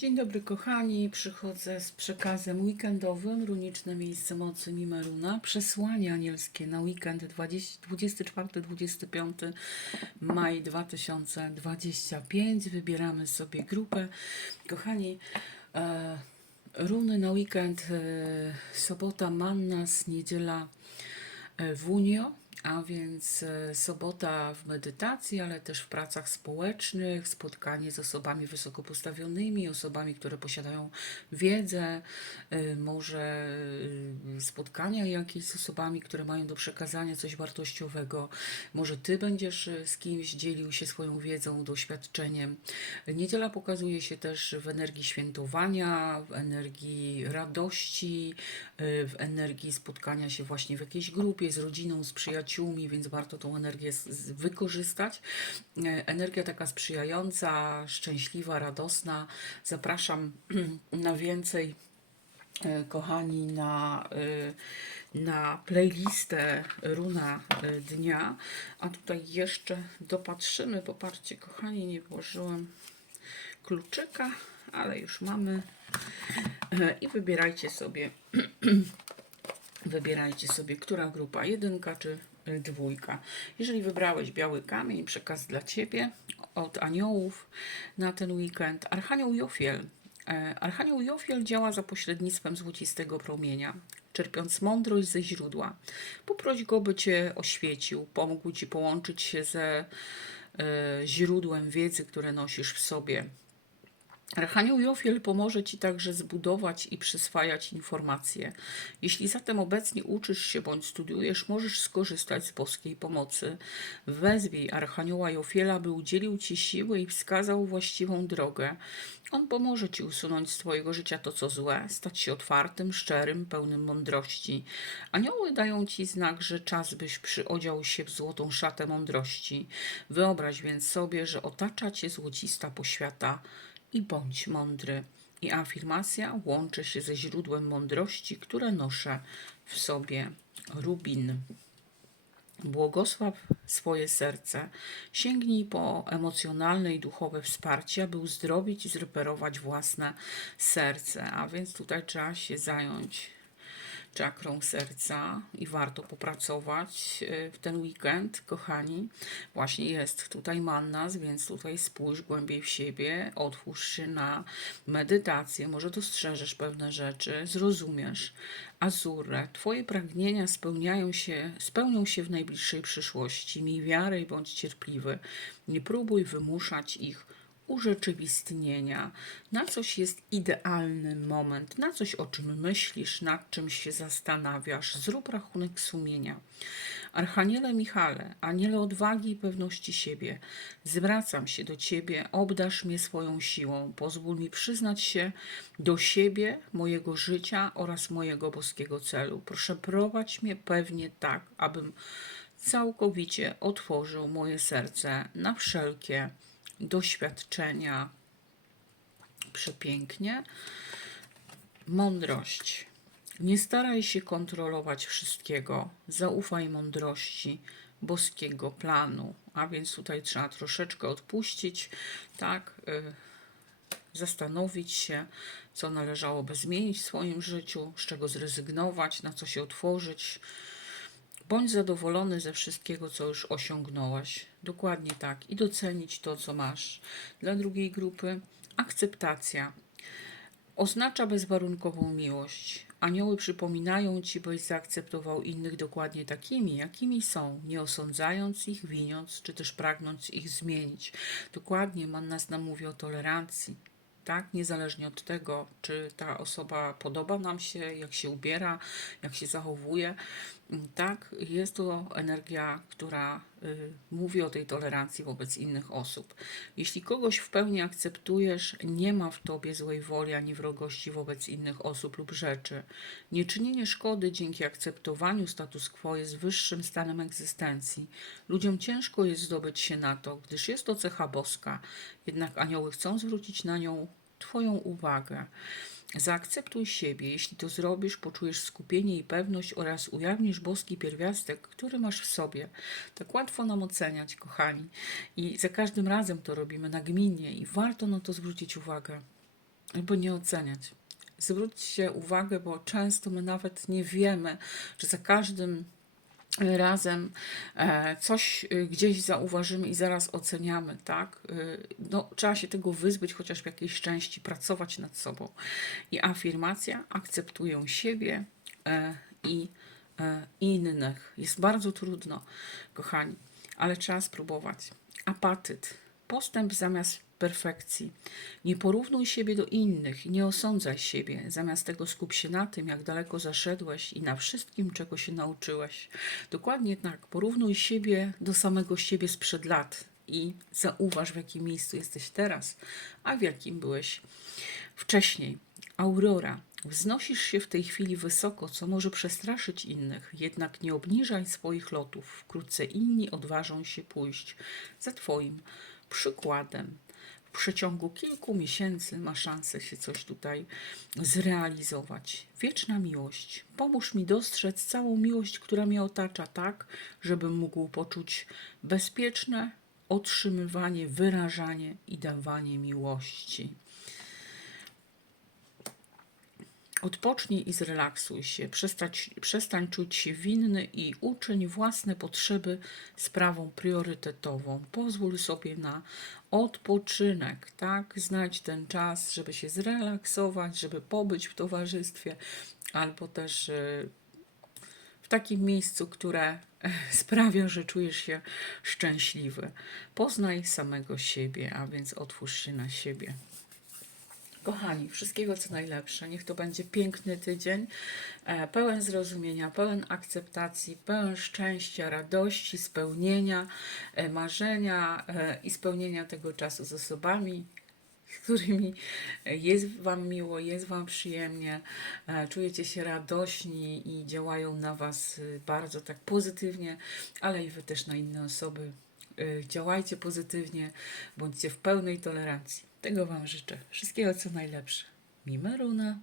Dzień dobry kochani, przychodzę z przekazem weekendowym Runiczne Miejsce Mocy Mimeruna. Przesłanie anielskie na weekend 24-25 maj 2025. Wybieramy sobie grupę. Kochani, e, runy na weekend, e, sobota Mannas, niedziela e, Wunio, a więc e, sobota w medytacji, ale też w pracach społecznych, spotkanie z osobami wysoko postawionymi, osobami, które posiadają wiedzę, e, może e, spotkania jakieś z osobami, które mają do przekazania coś wartościowego. Może ty będziesz z kimś dzielił się swoją wiedzą, doświadczeniem. Niedziela pokazuje się też w energii świętowania, w energii radości, w energii spotkania się właśnie w jakiejś grupie, z rodziną, z przyjaciółmi, więc warto tą energię wykorzystać. E, Energia taka sprzyjająca, szczęśliwa, radosna. Zapraszam na więcej e, kochani, na, y, na playlistę Runa Dnia. A tutaj jeszcze dopatrzymy. Popatrzcie, kochani, nie włożyłem kluczyka, ale już mamy. E, I wybierajcie sobie, wybierajcie sobie, która grupa, jedynka czy dwójka. Jeżeli wybrałeś biały kamień, przekaz dla Ciebie od aniołów na ten weekend, Archanioł Jofiel. E, Archanioł Jofiel działa za pośrednictwem złocistego promienia, czerpiąc mądrość ze źródła. Poproś go, by Cię oświecił, pomógł Ci połączyć się ze e, źródłem wiedzy, które nosisz w sobie. Archanioł Jofiel pomoże Ci także zbudować i przyswajać informacje. Jeśli zatem obecnie uczysz się bądź studiujesz, możesz skorzystać z boskiej pomocy. Wezwij Archanioła Jofiela, by udzielił Ci siły i wskazał właściwą drogę. On pomoże Ci usunąć z Twojego życia to, co złe, stać się otwartym, szczerym, pełnym mądrości. Anioły dają Ci znak, że czas, byś przyodział się w złotą szatę mądrości. Wyobraź więc sobie, że otacza Cię złocista poświata i bądź mądry. I afirmacja łączy się ze źródłem mądrości, które noszę w sobie. Rubin. Błogosław swoje serce. Sięgnij po emocjonalne i duchowe wsparcie, aby uzdrowić i zreperować własne serce. A więc tutaj trzeba się zająć czakrą serca i warto popracować e, w ten weekend, kochani. Właśnie jest tutaj mannas, więc tutaj spójrz głębiej w siebie, otwórz się na medytację, może dostrzeżesz pewne rzeczy, zrozumiesz. Azure, Twoje pragnienia spełniają się, spełnią się w najbliższej przyszłości. Miej wiarę i bądź cierpliwy. Nie próbuj wymuszać ich urzeczywistnienia. Na coś jest idealny moment, na coś, o czym myślisz, nad czym się zastanawiasz. Zrób rachunek sumienia. Archaniele Michale, aniele odwagi i pewności siebie, zwracam się do Ciebie, obdasz mnie swoją siłą, pozwól mi przyznać się do siebie, mojego życia oraz mojego boskiego celu. Proszę, prowadź mnie pewnie tak, abym całkowicie otworzył moje serce na wszelkie doświadczenia. Przepięknie. Mądrość. Nie staraj się kontrolować wszystkiego. Zaufaj mądrości boskiego planu. A więc tutaj trzeba troszeczkę odpuścić, tak? y, Zastanowić się, co należałoby zmienić w swoim życiu, z czego zrezygnować, na co się otworzyć. Bądź zadowolony ze wszystkiego, co już osiągnąłeś. Dokładnie tak. I docenić to, co masz. Dla drugiej grupy akceptacja oznacza bezwarunkową miłość. Anioły przypominają ci, byś zaakceptował innych dokładnie takimi, jakimi są, nie osądzając ich, winiąc, czy też pragnąc ich zmienić. Dokładnie Mannas nam mówi o tolerancji. Tak, niezależnie od tego, czy ta osoba podoba nam się, jak się ubiera, jak się zachowuje, Mm, tak, jest to energia, która y, mówi o tej tolerancji wobec innych osób. Jeśli kogoś w pełni akceptujesz, nie ma w tobie złej woli ani wrogości wobec innych osób lub rzeczy. Nieczynienie szkody dzięki akceptowaniu status quo jest wyższym stanem egzystencji. Ludziom ciężko jest zdobyć się na to, gdyż jest to cecha boska, jednak anioły chcą zwrócić na nią Twoją uwagę. Zaakceptuj siebie. Jeśli to zrobisz, poczujesz skupienie i pewność oraz ujawnisz boski pierwiastek, który masz w sobie. Tak łatwo nam oceniać, kochani. I za każdym razem to robimy nagminnie i warto na to zwrócić uwagę. albo nie oceniać. Zwróćcie uwagę, bo często my nawet nie wiemy, że za każdym razem e, coś e, gdzieś zauważymy i zaraz oceniamy, tak? E, No, trzeba się tego wyzbyć, chociaż w jakiejś części, pracować nad sobą. I afirmacja, akceptuję siebie e, i e, innych. Jest bardzo trudno, kochani, ale trzeba spróbować. Apatyt, postęp zamiast perfekcji. Nie porównuj siebie do innych nie osądzaj siebie. Zamiast tego skup się na tym, jak daleko zaszedłeś i na wszystkim, czego się nauczyłeś. Dokładnie tak. Porównuj siebie do samego siebie sprzed lat i zauważ, w jakim miejscu jesteś teraz, a w jakim byłeś wcześniej. Aurora. Wznosisz się w tej chwili wysoko, co może przestraszyć innych, jednak nie obniżaj swoich lotów. Wkrótce inni odważą się pójść za Twoim przykładem. W przeciągu kilku miesięcy ma szansę się coś tutaj zrealizować. Wieczna miłość. Pomóż mi dostrzec całą miłość, która mnie otacza, tak, żebym mógł poczuć bezpieczne otrzymywanie, wyrażanie i dawanie miłości. Odpocznij i zrelaksuj się, przestań, przestań czuć się winny i uczyń własne potrzeby sprawą priorytetową. Pozwól sobie na odpoczynek, tak? Znajdź ten czas, żeby się zrelaksować, żeby pobyć w towarzystwie, albo też y, w takim miejscu, które sprawia, że czujesz się szczęśliwy. Poznaj samego siebie, a więc otwórz się na siebie. Kochani, wszystkiego co najlepsze. Niech to będzie piękny tydzień, e, pełen zrozumienia, pełen akceptacji, pełen szczęścia, radości, spełnienia, e, marzenia e, i spełnienia tego czasu z osobami, z którymi jest Wam miło, jest Wam przyjemnie, czujecie się radośni i działają na Was y, bardzo tak pozytywnie, ale i Wy też na inne osoby. Y, Działajcie pozytywnie, bądźcie w pełnej tolerancji. Tego Wam życzę. Wszystkiego co najlepsze. Mimeruna.